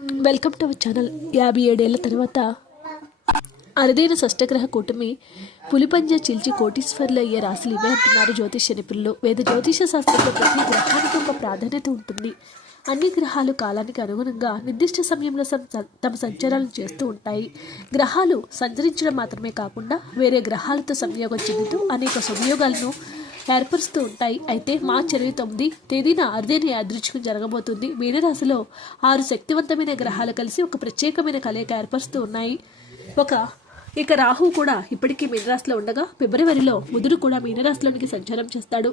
Welcome to our channel యాభై ఏడేళ్ళ తర్వాత అరుదైన షష్టగ్రహ కూటమి పులిపంజ చిల్చి కోటీశ్వర్లు అయ్యే రాశులు ఇవే అంటున్నారు జ్యోతిష నిపుణులు. వేద జ్యోతిష శాస్త్రంలో ప్రతి గ్రహానికి ఒక ప్రాధాన్యత ఉంటుంది. అన్ని గ్రహాలు కాలానికి అనుగుణంగా నిర్దిష్ట సమయంలో తమ సంచారాలను చేస్తూ ఉంటాయి. గ్రహాలు సంచరించడం మాత్రమే కాకుండా వేరే గ్రహాలతో సంయోగం చెందుతూ అనేక సంయోగాలను ఏర్పరుస్తూ ఉంటాయి. అయితే మార్చి ఇరవై తొమ్మిది తేదీన అరుదైన యాదృచ్ఛికం జరగబోతుంది. మీనరాశిలో ఆరు శక్తివంతమైన గ్రహాలు కలిసి ఒక ప్రత్యేకమైన కలయిక ఏర్పరుస్తూ ఉన్నాయి. ఒక ఇక రాహు కూడా ఇప్పటికీ మీనరాశిలో ఉండగా ఫిబ్రవరిలో బుధుడు కూడా మీనరాశిలోనికి సంచారం చేస్తాడు.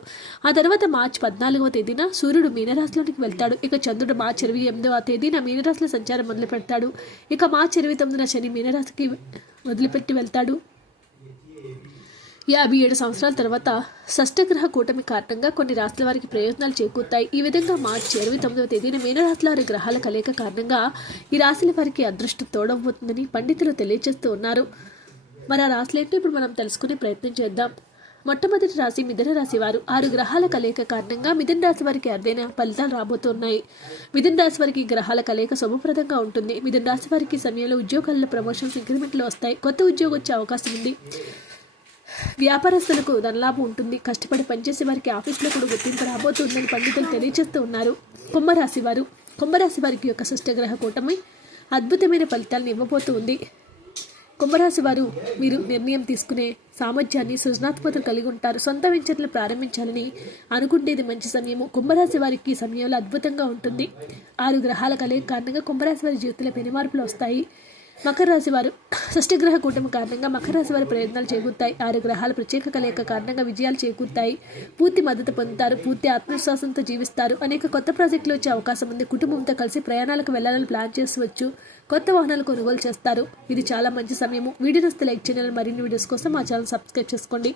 ఆ తర్వాత మార్చి పద్నాలుగవ తేదీన సూర్యుడు మీనరాశిలోనికి వెళ్తాడు. ఇక చంద్రుడు మార్చి ఇరవై ఎనిమిదవ తేదీన మీనరాశిలో సంచారం మొదలు పెడతాడు ఇక మార్చి ఇరవై తొమ్మిదిన శని మీనరాశికి వదిలిపెట్టి వెళ్తాడు. యాభై ఏడు సంవత్సరాల తర్వాత షష్టగ్రహ కూటమి కారణంగా కొన్ని రాష్ట్రాల వారికి ప్రయోజనాలు చేకూరుతాయి. ఈ విధంగా మార్చి ఇరవై తొమ్మిదవ తేదీన మీనరాశుల వారి గ్రహాల కలయిక కారణంగా ఈ రాశుల వారికి అదృష్టం తోడవుతుందని పండితులు తెలియజేస్తూ ఉన్నారు. మరి ఆ రాశులు ఏంటో ఇప్పుడు మనం తెలుసుకునే ప్రయత్నం చేద్దాం. మొట్టమొదటి రాశి మిథున రాశి వారు. ఆరు గ్రహాల కలయిక కారణంగా మిథున రాశి వారికి అరుదైన ఫలితాలు రాబోతున్నాయి. మిథున రాశి వారికి గ్రహాల కలయిక శుభప్రదంగా ఉంటుంది. మిథున రాశి వారికి సమయంలో ఉద్యోగాల్లో ప్రమోషన్స్ ఇంక్రిమెంట్లు వస్తాయి. కొత్త ఉద్యోగం వచ్చే అవకాశం ఉంది. వ్యాపారస్తులకు ధనలాభం ఉంటుంది. కష్టపడి పనిచేసే వారికి ఆఫీసులో కూడా గుర్తింపు రాబోతుందని పండితులు తెలియజేస్తూ ఉన్నారు. కుంభరాశి వారు. కుంభరాశి వారికి యొక్క సృష్టగ్రహ కూటమి అద్భుతమైన ఫలితాలను ఇవ్వబోతూ ఉంది. కుంభరాశి వారు మీరు నిర్ణయం తీసుకునే సామర్థ్యాన్ని సృజనాత్మకత కలిగి ఉంటారు. సొంత వెంచర్లు ప్రారంభించాలని అనుకుంటేది మంచి సమయము. కుంభరాశి వారికి ఈ సమయంలో అద్భుతంగా ఉంటుంది. ఆరు గ్రహాల కలయిక కారణంగా కుంభరాశి వారి జీవితంలో పెను మార్పులు వస్తాయి. మకర రాశి వారు గ్రహ కూటమి కారణంగా మకర రాశి వారి ప్రయత్నాలు చేకూరుతాయి. ఆరు గ్రహాల ప్రత్యేక కలయిక కారణంగా విజయాలు చేకూరుతాయి. పూర్తి మద్దతు పొందుతారు. పూర్తి ఆత్మవిశ్వాసంతో జీవిస్తారు. అనేక కొత్త ప్రాజెక్టులు వచ్చే అవకాశం ఉంది. కుటుంబంతో కలిసి ప్రయాణాలకు వెళ్ళాలని ప్లాన్ చేసుకోవచ్చు. కొత్త వాహనాలు కొనుగోలు చేస్తారు. ఇది చాలా మంచి సమయము. వీడియో లైక్ చేయాలని మరిన్ని వీడియోస్ కోసం మా ఛానల్ సబ్స్క్రైబ్ చేసుకోండి.